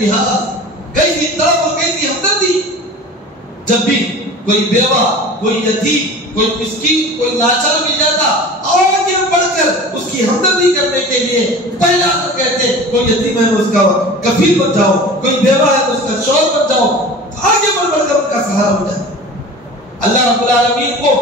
مثل هذا. کیسی طرف اور کیسی ہمدردی. جب بھی کوئی بیوہ، کوئی یتیم، کوئی مسکین، کوئی لاچار مل جاتا، آگے بڑھ کر اس کی ہمدردی کرنے کے لیے پہلا تو کہتے کوئی یتیم ہے اس کا کفیل بن جاؤ، کوئی بیوہ ہے اس کا شوہر بن جاؤ، آگے بڑھ کر ان کا سہارا ہو جائے. اللہ رب العالمین کو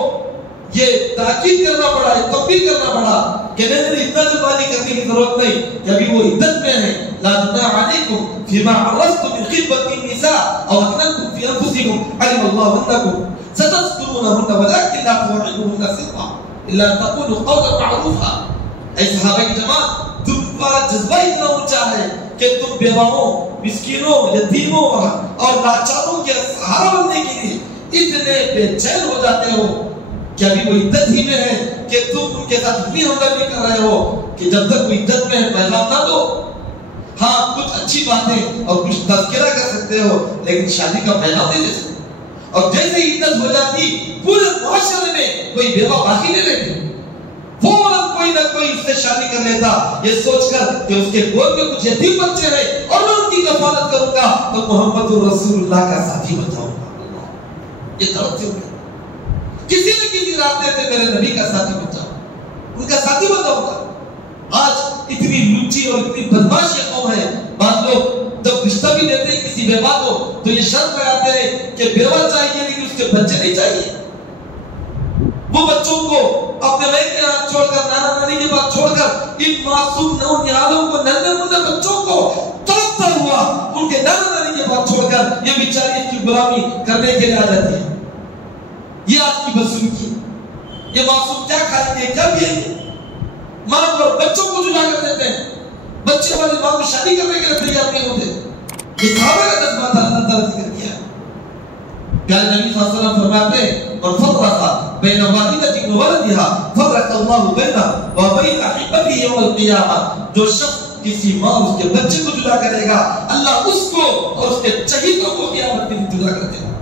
یہ تاکید کرنا پڑا، تنبیہ کرنا پڑا کہ نہیں اتنا جلوانی کرنے کی ضرورت نہیں کہ ابھی وہ عدت میں ہے. لا جناح علیکم فیما عرضتم من خطبۃ النساء او اکننتم فی انفسکم علم اللہ انکم ستذکرونہن ولکن لا تواعدوہن سرا الا ان تقولوا قولا معروفا. اے صحابہ کی جماعت، تم کا جذبہ اتنا اونچا ہے کہ تم بیواؤں، مسکینوں، یتیموں اور لاچاروں کے سہارا بننے کے لیے اتنے بے چین ہو جاتے ہو کہ ابھی وہ عدت ہی میں ہے کہ تم ان کے ساتھ اتنی ہمدردی کر رہے ہو کہ جب تک وہ عدت میں ہے پیغام نہ دو. ہاں کچھ اچھی باتیں اور کچھ تذکرہ کر سکتے ہو لیکن شادی کا پیغام نہیں دے سکتے. اور جیسے عدت ہو جاتی پورے معاشرے میں کوئی بیوہ باقی نہیں رہتی، فوراً کوئی نہ کوئی اس سے شادی کر لیتا یہ سوچ کر کہ اس کے گود میں کچھ یتیم بچے ہیں اور میں ان کی کفالت کروں گا تو محمد رسول اللہ کا ساتھی بن جاؤں گا. یہ توجہ ہے. کسی نہ کسی راستے سے میرے نبی کا ساتھی بن جاؤں، ان کا ساتھی بن جاؤں گا. آج اتنی لچی اور اتنی بدماش یہ قوم ہے، بعض لوگ جب رشتہ بھی دیتے ہیں کسی بیوہ کو تو یہ شرط لگاتے ہیں کہ بیوہ چاہیے لیکن اس کے بچے نہیں چاہیے. وہ بچوں کو اپنے بھائی کے ہاتھ چھوڑ کر، نانا نانی کے پاس چھوڑ کر ان معصوم نونہالوں کو، ننھے منھے بچوں کو تڑپتا ہوا ان کے نانا نانی کے پاس چھوڑ کر یہ بیچاری اس کی غلامی کرنے کے لیے آ جاتی ہے. یہ آپ کی بدسلوکی ہے. یہ معصوم کیا کھائیں گے، کیا پیئیں گے؟ ماں اور بچوں کو جدا کر دیتے ہیں. بچے والے ماں کو شادی کرنے کے لیے تیار نہیں ہوتے. یہ صحابہ کا جذبہ تھا، اللہ تعالیٰ ذکر کیا ہے. پیارے نبی صلی اللہ علیہ وسلم فرماتے ہیں اور فرق بین والدۃ وولدها فرق اللہ بینہ وبین احبتہ یوم القیامہ. جو شخص کسی ماں اس کے بچے کو جدا کرے گا اللہ اس کو اور اس کے چہیتوں کو قیامت کے دن جدا کر دے گا.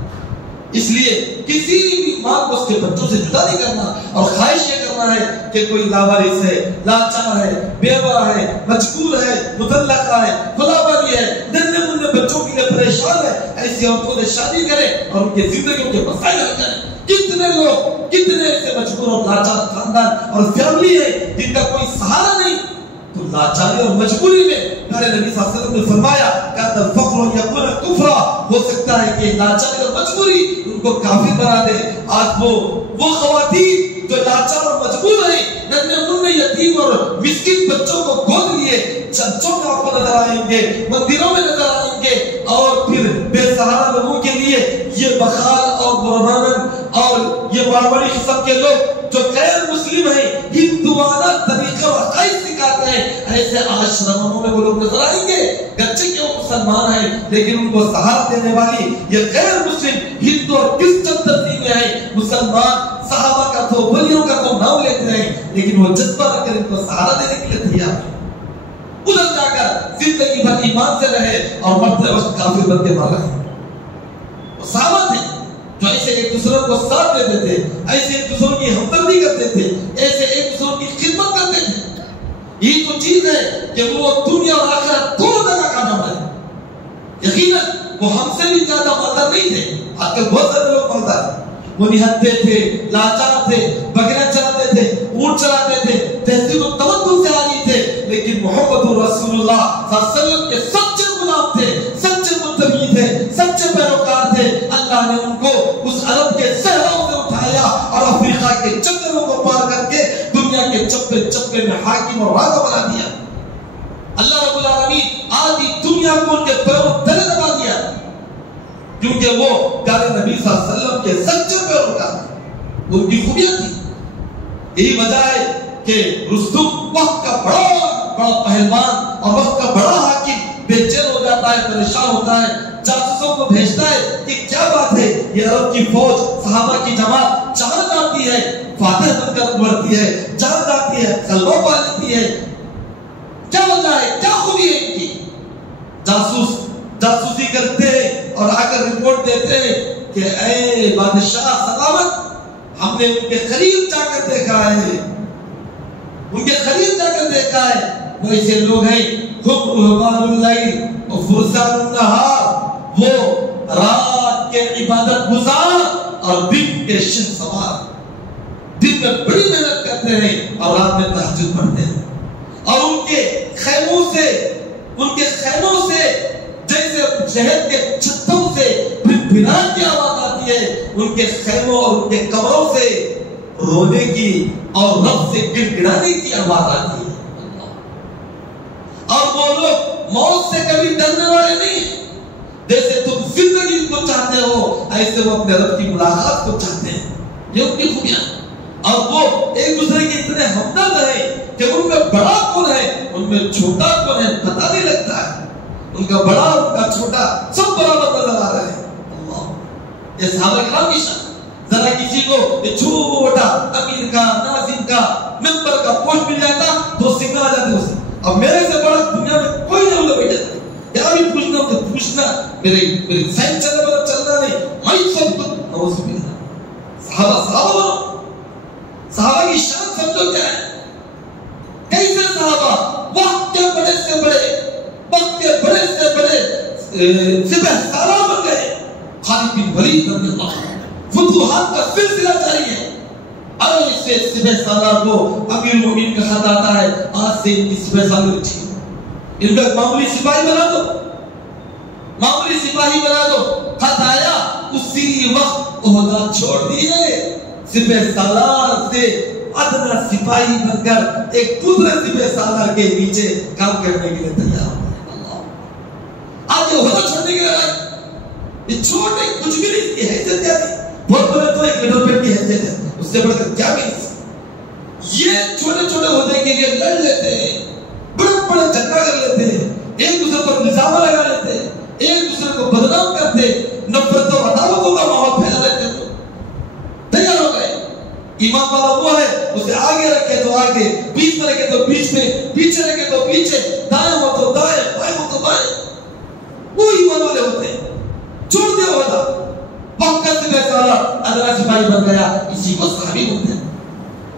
اس لیے کسی بھی ماں کو اس کے بچوں سے جدا نہیں کرنا. اور خواہش یہ کرنا ہے کہ کوئی لاوارث ہے، لاچار ہے، بیوہ ہے، مجبور ہے، مطلقہ ہے، خلا بالی ہے، ننھے منھے بچوں کے لیے پریشان ہے، ایسی عورتوں سے شادی کرے اور ان کی زندگیوں کے مسائل حل کرے. کتنے لوگ، کتنے ایسے مجبور اور لاچار خاندان اور فیملی ہے جن کا کوئی سہارا نہیں. تو لاچاری اور مجبوری میں پیارے نبی صلی اللہ علیہ وسلم نے فرمایا کہ الفقر یکون کفرا. ہو سکتا ہے کہ لاچاری اور مجبوری ان کو کافر بنا دے. آج وہ خواتین جو لاچار اور مجبور ہیں، ننھے منھے یتیم اور مسکین بچوں کو گود لیے چرچوں میں آپ کو نظر آئیں گے، مندروں میں نظر آئیں گے، اور پھر بے سہارا لوگوں کے لیے یہ بخار اور برہمن اور یہ مارواڑی قسم کے لوگ جو غیر مسلم ہیں، ہندوانہ طریقہ اور عقائد سکھاتے ہیں، ایسے آشرموں میں وہ لوگ نظر آئیں گے. گرچہ کہ وہ مسلمان ہیں لیکن ان کو سہارا دینے والی یہ غیر مسلم ہندو اور کرسچن تنظیمیں ہیں. مسلمان صحابہ کا تو، ولیوں کا تو نام لیتے ہیں لیکن وہ جذبہ رکھ کر ان کو سہارا دینے کے لیے تیار ہیں. ادھر جا کر زندگی بھر ایمان سے رہے اور مرتے وقت کافر بن کے مارا ہے. وہ صحابہ تھے جو ایسے ایک دوسرے کو ساتھ دیتے تھے، ایسے ایک دوسرے کی ہمدردی کرتے تھے، ایسے ایک دوسرے کی خدمت کرتے تھے. یہی تو چیز ہے کہ وہ دنیا اور آخرت دونوں جگہ کامیاب ہے. یقیناً وہ ہم سے بھی زیادہ مالدار نہیں تھے. آج کل بہت سارے لوگ مالدار ہیں. وہ نہتے تھے، لاچار تھے، بکریاں چلاتے تھے، اونٹ چلاتے تھے، تہذیب و تمدن سے عاری تھے، لیکن محمد رسول اللہ صلی اللہ علیہ وسلم کے سچے غلام تھے، سچے متبع تھے، سچے پیروکار تھے. اللہ نے ان کو اس عرب کے صحراؤں سے اٹھایا اور افریقہ کے جنگلوں کو پار کر کے دنیا کے چپے چپے میں حاکم اور راجا بنا دیا. اللہ رب العالمین آدھی دنیا کو ان کے پیروں تلے دبا دیا کیونکہ وہ پیارے نبی صلی اللہ علیہ وسلم کے سچے پیروکار تھے. ان کی خوبیاں تھی. یہی وجہ ہے کہ رستم وقت کا بڑا پہلوان اور وقت کا بڑا حاکم بے چین ہو جاتا ہے، پریشان ہوتا ہے، جاسوسوں کو بھیجتا ہے کہ کیا بات ہے یہ عرب کی فوج، صحابہ کی جماعت چاند آتی ہے، فاتح بن کر بڑھتی ہے، چاند آتی ہے، غلبہ پا لیتی ہے، کیا وجہ ہے، کیا خوبی ہے ان کی. جاسوسی کرتے اور آ کر رپورٹ دیتے کہ اے بادشاہ سلامت، ہم نے ان کے قریب جا کر دیکھا ہے، ان کے قریب جا کر دیکھا ہے، وہ ایسے لوگ ہیں ہم رہبان اللیل فرسان النہار وہ رات کے عبادت گزار اور دن کے شہ سوار، دن میں بڑی محنت کرتے ہیں اور رات میں تہجد پڑھتے ہیں، اور ان کے خیموں سے جیسے شہر کے چھتوں سے بھنبھناٹ کی آواز آتی ہے، ان کے خیموں اور ان کے کمروں سے رونے کی اور رب سے گڑگڑانے کی آواز آتی ہے۔ اور وہ لوگ موت سے کبھی ڈرنے والے نہیں، جیسے تم زندگی کو چاہتے ہو ایسے وہ اپنے رب کی ملاقات کو چاہتے ہیں، یہ ان کی خوبیاں۔ اور وہ ایک دوسرے کے اتنے ہمدرد ہیں کہ ان میں بڑا کون ہے ان میں چھوٹا کون ہے پتہ نہیں لگتا ہے، ان کا بڑا اور ان کا چھوٹا سب برابر نظر آ رہے ہیں۔ اللہ، یہ صحابہ کرام کی شان۔ ذرا کسی کو چھوٹا امیر کا ناظم کا ممبر کا پوسٹ مل جاتا تو سگنا آ جاتے اسے، اب میرے سے بڑا دنیا میں کوئی نہیں ہوگا بیٹھے کیا بھی پوچھنا تو پوچھنا، میری سائن چلنا نہیں، میں سب کو نوز ملنا۔ صحابہ کی شان سمجھو کیا ہے، کیسے صحابہ وقت کے بڑے سے بڑے سپہ سالار بن گئے۔ خالد بن ولید رضی اللہ عنہ، فتوحات کا سلسلہ جاری ہے، اور اس سے سپہ سالار کو امیر المومنین کا خط آتا ہے، آج سے ان کی سپہ سالار ٹھیک، ان کا معمولی سپاہی بنا دو۔ خط آیا، اسی وقت عہدہ چھوڑ دیے، سپہ سالار سے ادنا سپاہی بن کر ایک دوسرے سپہ سالار کے نیچے کام کرنے کے لیے تیار ہو گئے۔ آج یہ عہدہ چھوڑنے کے لیے یہ چھوٹے کچھ بھی نہیں، اس کی حیثیت کیا تھی؟ بہت بڑے تو ایک لیڈر پیٹ کی حیثیت ہے، اس سے بڑھ کر کیا بھی نہیں۔ یہ چھوٹے عہدے کے لیے لڑ لیتے ہیں، بڑے جھگڑا کر لیتے ہیں، ایک دوسرے پر الزام لگا لیتے ہیں، ایک دوسرے کو بدنام کرتے، نفرت و عداوت کا ماحول پھیلا لیتے ہیں۔ تیار ہو گئے، ایمان والا وہ ہے اسے آگے رکھے تو آگے، بیچ میں رکھے تو بیچ میں، پیچھے رکھے تو پیچھے، دائیں ہو تو دائیں، بائیں ہو تو بائیں، وہ ایمان والے ہوتے ہیں۔ چھوڑ دیا ہوتا وقت سے بیسالہ ادنا سپاہی بن گیا، اسی کو صحابی بنتے ہیں۔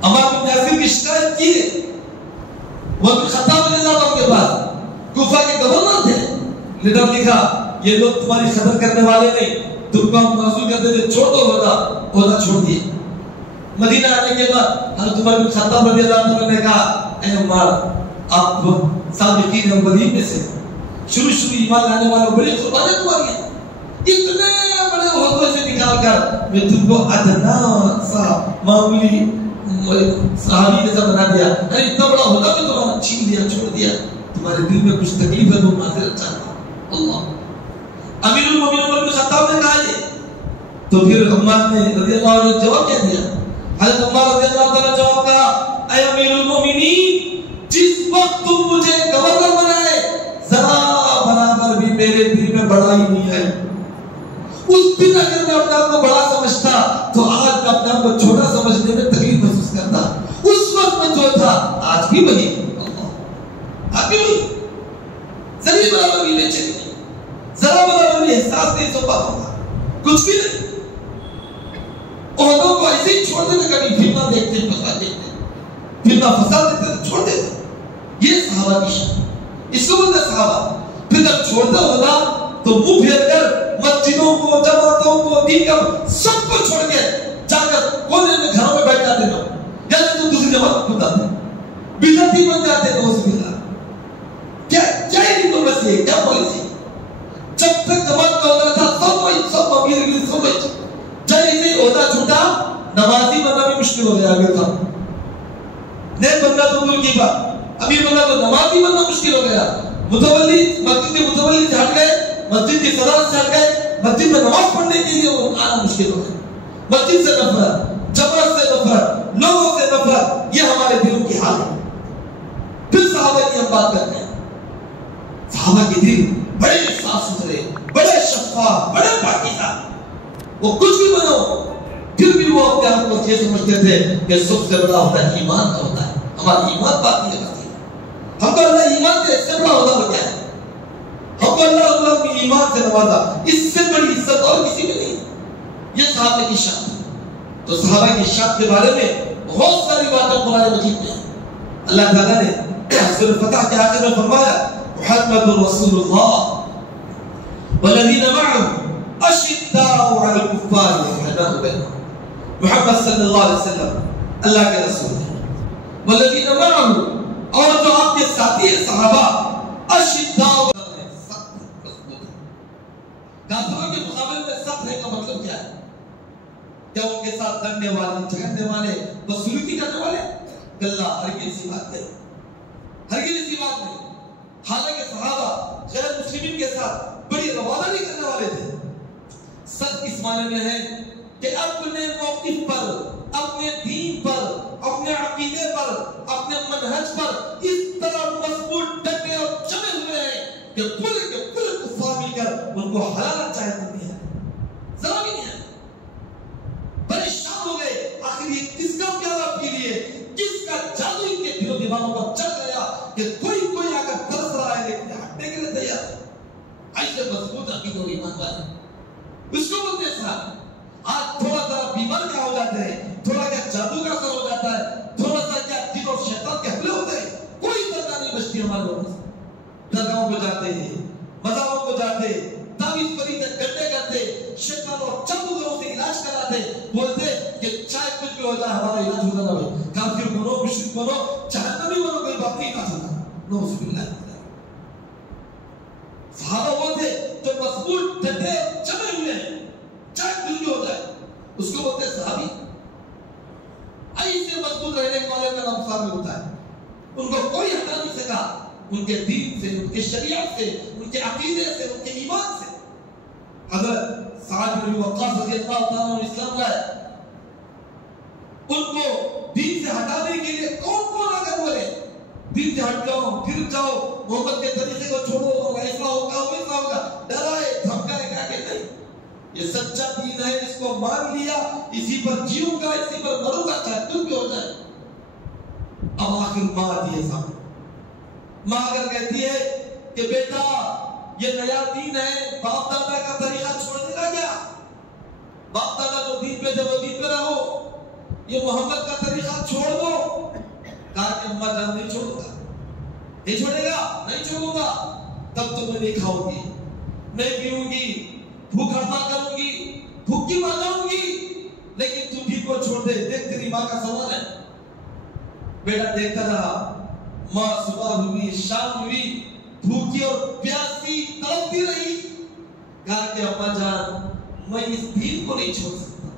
عمار بن یاسر کی شکایت کی ہے، وہ بھی خطاب رضی اللہ عنہ کے پاس کوفہ کے گورنر تھے، لیڈر لکھا یہ لوگ تمہاری خبر کرنے والے نہیں، تم کو ہم معذور کرتے تھے، چھوڑ دو عہدہ چھوڑ دیے۔ مدینہ آنے کے بعد حضرت عمر بن خطاب رضی اللہ عنہ نے کہا اے عمر آپ سابقین اولین میں سے شروع ایمان لانے والوں بڑی قربانیاں تمہاری ہیں، اتنے بڑے عہدوں سے نکال کر میں تم کو ادنا سا معمولی صحابی جیسا بنا دیا، اتنا بڑا عہدہ بھی تمہارا چھین دیا، چھوڑ دیا، تمہارے دل میں کچھ تکلیف ہے تو معذرت چاہتا ہوں۔ اللہ، امیر المومنین عمر بن خطاب نے کہا یہ، تو پھر عمر نے رضی اللہ عنہ نے جواب کیا دیا؟ حضرت عمر رضی اللہ عنہ نے جواب کہا اے امیر المومنین، جس وقت تم مجھے گورنر بنائے ذرا برابر بھی میرے دل میں بڑائی نہیں ہے، اس دن اگر میں اپنے آپ کو بڑا سمجھتا تو آج میں اپنے آپ کو چھوٹا سمجھنے میں تکلیف محسوس کرتا، اس وقت میں جو تھا آج بھی وہی، آج بھی وہی، ذرا برابر بھی بے چینی نہیں، ذرا برابر بھی احساس نہیں سو پاتا ہوگا، کچھ بھی نہیں، عہدوں کو ایسے ہی چھوڑ دیتے، کبھی فلمہ دیکھتے فساد دیکھتے، فلمہ فساد دیکھتے چھوڑ دیتے، یہ صحابہ کی شان، اس کو بولتے صحابہ۔ پھر جب چھوڑتا ہوگا تو منہ پھیر کر مسجدوں کو، جماعتوں کو، دین کا سب کو چھوڑ کے جا کر کونے میں گھروں میں بیٹھ جاتے ہیں، یا تو دوسری جماعت کو بتاتے ہیں، بدعتی بن جاتے ہیں، دوست باللہ کیا ہی تو بس یہ کیا پالیسی، جب تک جماعت کا ہوتا تھا سب امیر انگلش سب جیسے عہدہ چھوٹا نمازی بننا بھی مشکل ہو گیا، آگے تھا نیک بننا تو دور کی بات، امیر بننا تو نمازی بننا مشکل ہو گیا، متولی مسجد کے متولی سے ہٹ گئے، مسجد کی صدارت سے ہٹ گئے، مسجد میں نماز پڑھنے کے لیے آنا مشکل ہو گیا، مسجد سے نفرت، جماعت سے نفرت، لوگوں سے نفرت، یہ ہمارے دلوں کی حال ہے۔ پھر صحابہ کی ہم بات کرتے ہیں، صحابہ کے دل بڑے صاف ستھرے، بڑے شفاف، بڑے پاکیزہ، وہ کچھ بھی بنو پھر بھی وہ اپنے آپ کو یہ سمجھتے تھے کہ سب سے بڑا ہوتا ہے ایمان کا ہوتا ہے، ہمارا ایمان باقی ہے، ہم کو اللہ ایمان سے اس سے بڑا ہوتا ہے کیا ہے، ہم کو اللہ کی ایمان سے نوازا، اس سے بڑی عزت اور کسی میں نہیں، یہ صحابہ کی شان۔ تو صحابہ کی شان کے بارے میں بہت ساری باتیں قرآن مجید میں اللہ تعالیٰ نے سورہ فتح کے آخر میں فرمایا محمد رسول اللہ والذین معه اشداء علی الکفار رحماء بینہم. محمد صلی اللہ علیہ وسلم اللہ کے رسول ہیں. والذین معه اور جو آپ کے ساتھی ہیں صحابہ اشداء سخت مضبوط ہیں. کافروں کے مقابلے میں سخت ہے کا مطلب کیا ہے؟ کیا ان کے ساتھ لڑنے والے جھگڑنے والے بدسلوکی کرنے والے؟ کلا ہرگز ایسی بات نہیں، ہرگز ایسی بات نہیں. حالانکہ صحابہ غیر مسلمین کے ساتھ بڑی رواداری کرنے والے تھے. سخت اس معنی میں ہے کہ اپنے موقف پر، اپنے دین پر، اپنے عقیدے پر، اپنے منہج پر اس طرح مضبوط ڈٹے اور جمے ہوئے ہیں کہ پورے کے پورے کفار مل کر ان کو ہلانا چاہتے ہیں. ذرا بھی نہیں ہے. پریشان ہو گئے آخر یہ کس کا پیارا پی لیے، کس کا جادو ان کے دل و دماغوں پر چڑھ گیا کہ کوئی آ کر ترس رہا ہے لیکن ہٹنے کے لیے تیار ہے. ایسے مضبوط عقیدہ اور ایمان والے اس کو بولتے ہیں صاحب. آج تھوڑا سا بیمار کیا ہو جاتے ہیں، تھوڑا کیا جادو کا اثر ہو جاتا ہے، تھوڑا سا کیا جن اور شیطان کے حملے ہوتے ہیں، کوئی درگاہ نہیں بچتی ہمارے لوگوں سے. درگاہوں کو جاتے ہیں، مزاروں کو جاتے، تعویذ پری سے گڈے کرتے، شیطان اور جادوگروں سے علاج کراتے، بولتے کہ چاہے کچھ بھی ہو جائے ہمارا علاج ہوگا نہ بھائی. کافر بنو، مشرک بنو، جہنمی بنو، کوئی بات نہیں علاج ہوگا. نعوذ باللہ. صحابہ وہ تھے جو مضبوط ڈٹے جمے ہوئے ہیں، چاہے کچھ بھی ہو جائے. اس کو بولتے صحابی. ایسے مضبوط رہنے والے کا نام صحابی ہوتا ہے. ان کو کوئی ہٹا نہیں سکا ان کے دین سے، ان کے شریعت سے، ان کے عقیدے سے، ان کے ایمان سے. حضرت سعد بن وقاص رضی اللہ تعالیٰ عنہ اسلام لائے. ان کو دین سے ہٹانے کے لیے کون آ کر بولے دین سے ہٹ جاؤ، پھر جاؤ، محمد کے طریقے کو چھوڑو، اور ایسا ہوگا ویسا ہوگا، ڈرائے دھمکائے کہا کہ نہیں، یہ سچا دین ہے، اس کو مان لیا، اسی پر جیوں گا، اسی پر مروں گا، چاہے کچھ بھی ہو جائے. اب آخر ماں آتی ہے سامنے. ماں اگر کہتی ہے کہ بیٹا یہ نیا دین ہے، باپ دادا کا طریقہ چھوڑ دے گا کیا؟ باپ دادا جو دین پہ تھے وہ دین پہ رہو، یہ محمد کا طریقہ چھوڑ دو. کہا کہ اماں جان نہیں چھوڑوں گا. نہیں چھوڑے گا؟ نہیں چھوڑوں گا. تب تو میں نہیں کھاؤں گی، نہیں پیوں گی، بھوک ہڑتال کروں گی، بھوکی مر جاؤں گی، لیکن تو دین کو چھوڑ دے. دیکھ تیری ماں کا سوال ہے. بیٹا دیکھتا رہا. ماں صبح ہوئی، شام ہوئی، بھوکی اور پیاسی تڑپتی رہی. کہا کہ اماں جان میں اس دین کو نہیں چھوڑ سکتا.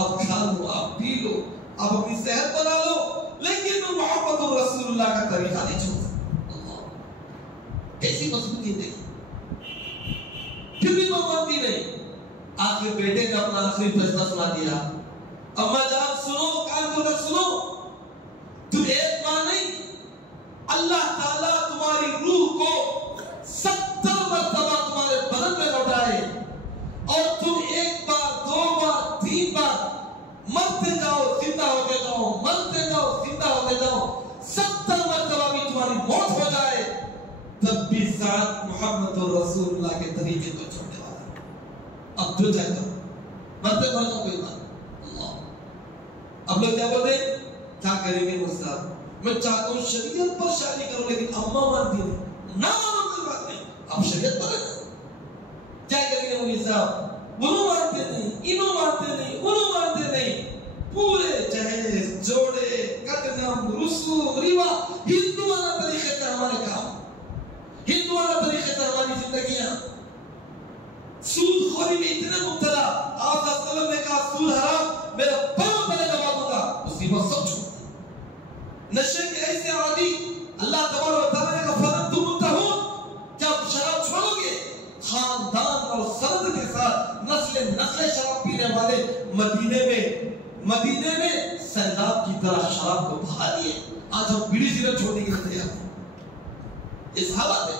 اب کھا لو، اب پی لو، اب اپنی صحت بنا لو، لیکن میں محمد رسول اللہ کا طریقہ نہیں چھوڑ سکتا. کیسی مضبوطی دیکھی. پھر بھی وہ مانتی نہیں. آخر بیٹے نے اپنا آخری فیصلہ سنا دیا. اماں جان سنو، کان کھول کر سنو. تم ایک ماں نہیں، اللہ تعالیٰ تمہاری روح کو 70 مرتبہ تمہارے بدن میں لوٹائے، اور تم ایک بار، دو بار، 3 بار مرتے جاؤ، زندہ ہوتے جاؤ، مرتے جاؤ، زندہ ہوتے جاؤ، 70 مرتبہ بھی تمہاری موت ہو جائے، تب بھی سعد محمد رسول اللہ کے طریقے کو چھوڑنے والا. اب جو چاہتا ہوں مرتے مر جاؤ، کوئی بات. اللہ اب لوگ کیا بولتے ہیں؟ کیا کریں گے مصطفیٰ؟ میں چاہتا ہوں شریعت پر شادی کروں، لیکن اماں مانتی نہیں. نہ مانو کوئی بات نہیں، اب شریعت پر ہے. کیا کریں گے مولوی صاحب؟ انہوں مانتے نہیں، انہوں مانتے نہیں، انہوں مانتے نہیں. پورے جہیز، جوڑے، قدم، رسوم، رواج، ہندوانہ طریقے سے ہمارے کام، ہندوانہ طریقے سے ہماری زندگیاں. سود خوری میں اتنے مبتلا. آپ صلی اللہ علیہ وسلم نے کہا سود حرام، میرا پاؤں تلے دبا دوں گا، اسی وقت سب چھوڑ. نشے کے ایسے عادی اللہ تبارک و تعالیٰ نے کہا فَلَن تُمُنْتَهُونَ، کیا شراب چھوڑو گے؟ خاندان اور سند کے ساتھ نسل شراب پینے والے مدینے میں سیلاب کی طرح شراب کو بہا دیے. آج ہم بیڑی سگریٹ چھوڑنے کے لیے تیار ہیں. یہ صحابہ تھے.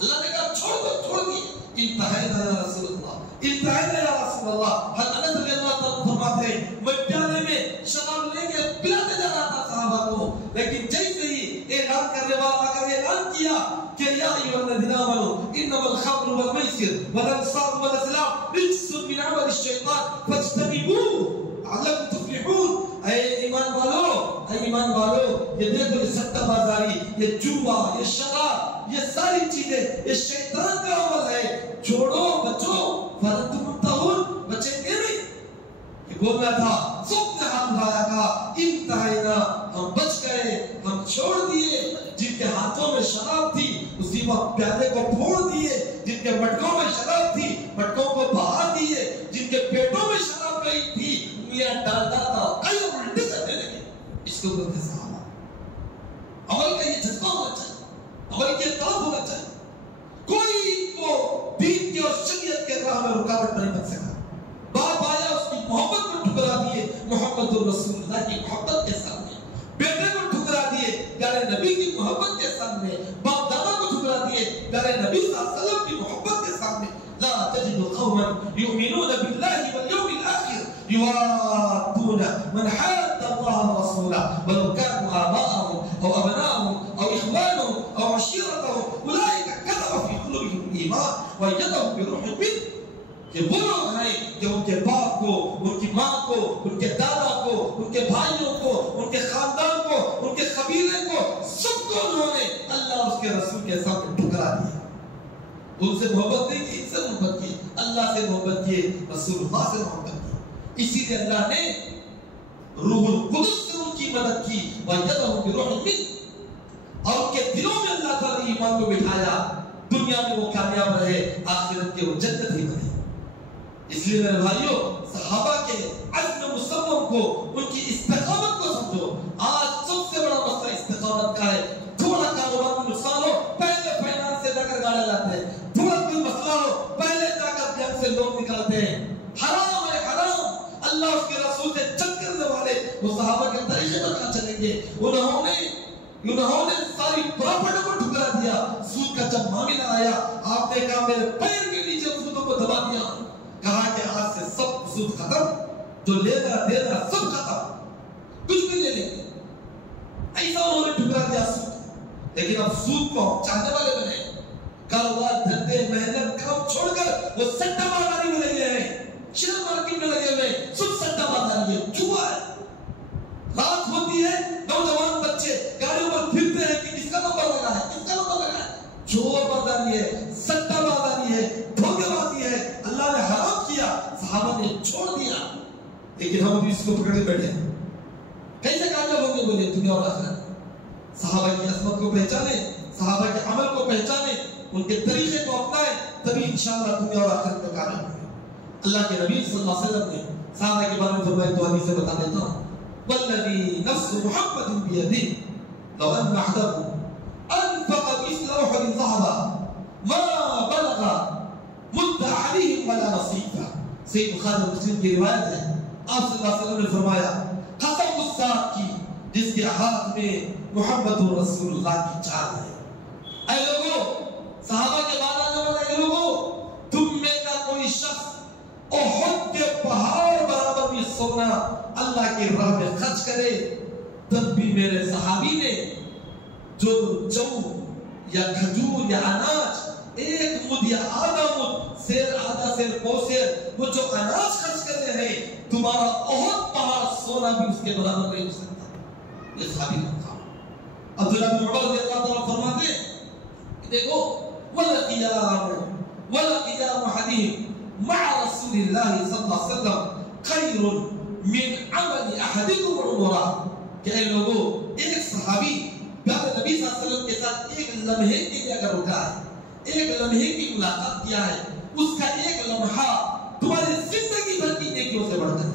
اللہ نے کہا چھوڑ دو، چھوڑ دیے. انتہینا یا رسول اللہ، انتہینا یا رسول اللہ. حضرت انس رضی اللہ تعالیٰ فرماتے ہیں میں پیالے میں شراب لے کے پلاتے جا رہا تھا صحابہ کو، لیکن جیسے ہی اعلان کرنے والا آ کر اعلان کیا کہ یا ایھا الذین آمنوا انما الخمر والمیسر والانصاب والازلام رجس من عمل الشیطان فاجتنبوه لعلکم تفلحون. اے ایمان والو، اے ایمان والو یہ دیکھو یہ سٹہ بازاری، یہ جوا، یہ شراب، یہ ساری چیزیں یہ شیطان کا عمل ہے، چھوڑو بچو فَلَنْتُمْ مُنْتَهُونَ، بچیں گے نہیں۔ یہ بولنا تھا، سب نے ہاتھ اٹھایا کہا انتہینا، ہم بچ گئے، ہم چھوڑ دیے۔ جن کے ہاتھوں میں شراب تھی اسی وقت پیالے کو پھوڑ دیے، جن کے مٹکوں میں شراب تھی مٹکوں کو بہا دیے، جن کے پیٹوں میں شراب گئی تھی انگلیاں ڈالتا تھا کئی الٹے کرنے لگے۔ اس کو بولتے صحابہ۔ عمل کا یہ جذبہ ہونا چاہیے، عمل کی طرف ہونا چاہیے۔ کوئی کو دین کی اور شریعت کے راہ میں رکاوٹ نہیں بن سکا۔ باپ آیا اس کی محبت کو ٹھکرا دیے محمد رسول اللہ کی محبت کے سامنے، بیٹے کو ٹھکرا دیے پیارے نبی کی محبت کے سامنے، باپ دادا کو ٹھکرا دیے پیارے نبی صلی اللہ علیہ وسلم کی محبت کے سامنے۔ لا تجد قوما يؤمنون بالله واليوم الآخر يوادون من حاد الله ورسوله ولو كانوا آباءهم أو أبناءهم أو إخوانهم أو عشيرتهم أولئك كتب في قلوبهم الإيمان وأيدهم بروح منه۔ کہ وہ لوگ ہیں کہ ان کے باپ کو، ان کی ماں کو، ان کے دادا کو، ان کے بھائیوں کو، ان کے خاندان کو، ان کے قبیلے کو، سب کو انہوں نے اللہ اور اس کے رسول کے سامنے ٹھکرا دیا۔ ان سے محبت نہیں کی، ان سے محبت کی، اللہ سے محبت کی، رسول اللہ سے محبت کی۔ اسی لیے اللہ نے روح القدس سے ان کی مدد کی، وَيَدَهُ بِرُوحٍ مِّنْهُ، اور ان کے دلوں میں اللہ تعالیٰ نے ایمان کو بٹھایا، دنیا میں وہ کامیاب رہے، آخرت کے وہ جنت ہی بنے۔ اس لیے میرے بھائیوں، صحابہ کے عزم مصمم کو، ان کی استقامت کو سمجھو۔ آج سب سے بڑا مسئلہ استقامت کا ہے۔ تھوڑا کاروبار میں نقصان ہو پہلے فائنانس سے جا کر گاڑا جاتے ہیں، تھوڑا کوئی مسئلہ ہو پہلے جا کر بینک سے لون نکالتے ہیں۔ حرام ہے حرام۔ اللہ اس کے رسول سے جنگ کرنے والے وہ صحابہ کے طریقے پر کہاں چلیں گے؟ انہوں نے ساری پراپرٹی کو ٹھکرا دیا۔ سود کا جب معاملہ آیا آپ نے کہا میرے پیر کے نیچے سودوں کو دبا دیا، کہا کہ آج سے سب سود ختم، جو لینا دینا سب ختم، کچھ بھی لے لیں گے۔ ایسا انہوں نے ٹھکرا دیا سود۔ لیکن اب سود کو چاہنے والے بنے، کاروبار دھندے محنت کام چھوڑ کر وہ سٹہ بازاری میں لگے ہیں، شیئر مارکیٹ میں لگے ہوئے، سب سٹہ بازاری ہے، جوا ہے۔ رات ہوتی ہے نوجوان بچے گاڑیوں پر پھرتے ہیں کہ کس کا نمبر لگا ہے، کس کا نمبر لگا ہے۔ چور بازاری ہے، سٹہ بازاری ہے، دھوکے بازی ہے، اللہ نے حرام کیا، صحابہ نے چھوڑ دیا، لیکن ہم بھی اس کو پکڑ کے بیٹھے ہیں۔ کیسے کامیاب ہوں گے بولے دنیا اور آخرت؟ صحابہ کی عظمت کو پہچانے، صحابہ کے عمل کو پہچانے، ان کے طریقے کو اپنائیں، تبھی انشاءاللہ دنیا اور آخرت میں کامیاب ہوں گے۔ اللہ کے نبی صلی اللہ علیہ وسلم نے صحابہ کے بارے میں فرمایا، تو حدیث سے بتا دیتا ہوں، والذی نفس محمد بیدہ لو ان احدکم انفق مثل احد ذهبا ما بلغ مد احدهم ولا نصيفا۔ صحیح بخاری اور مسلم کی روایت ہے، آپ صلی اللہ علیہ وسلم نے فرمایا، قسم اس ذات کی جس کے ہاتھ میں محمد رسول اللہ کی جان ہے۔ اے لوگوں، صحابہ کے بعد آنے والے اے لوگوں، تم میں کا کوئی شخص احد کے پہاڑ برابر بھی سونا اللہ کی راہ میں خرچ کرے، تب بھی میرے صحابی نے جو جو یا کھجور یا اناج ایک مد یا آدھا مد، سیر آدھا سیر پو سیر، وہ جو اناج خرچ کر رہے ہیں، تمہارا احد پہاڑ سونا بھی اس کے برابر نہیں ہو سکتا۔ یہ صحابی کا کام۔ عبداللہ بن عمر رضی اللہ تعالیٰ فرماتے ہیں، دیکھو وَلَقِيَامُ حَدِيثٍ مع رسول اللہ صلی اللہ علیہ وسلم خیر من عمل احدکم عمرہ، کہ اے لوگوں، ایک صحابی پیارے نبی صلی اللہ علیہ وسلم کے ساتھ ایک لمحے کے لیے اگر رکا ہے، ایک لمحے کی ملاقات کیا ہے، اس کا ایک لمحہ تمہاری زندگی بھر کی نیکیوں سے بڑھ کر ہے،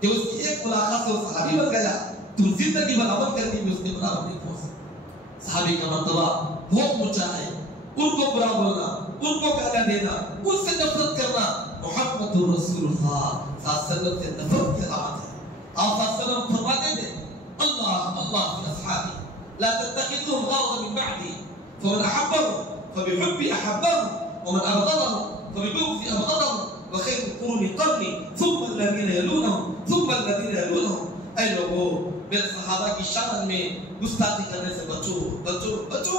کہ اس کی ایک ملاقات سے وہ صحابی بن گیا، تم زندگی بھر عمل کر کے بھی اس کے برابر نہیں پہنچ سکتے۔ صحابی کا مرتبہ بہت اونچا ہے، ان کو برا بولنا، ان کو گالیاں دینا، ان سے نفرت کرنا محمد رسول اللہ صلی اللہ علیہ وسلم سے نفرت کی علامت ہے۔ آپ صلی اللہ علیہ وسلم فرماتے تھے، اللہ فی اصحابی لا تتخذوهم غرضا من بعدی فمن احبهم فبحبی احبهم ومن ابغضهم فببغضی ابغضهم وخیر القرون قرنی ثم الذین یلونهم ثم الذین یلونهم۔ اے لوگوں، میرے صحابہ کی شان میں گستاخی کرنے سے بچو بچو بچو۔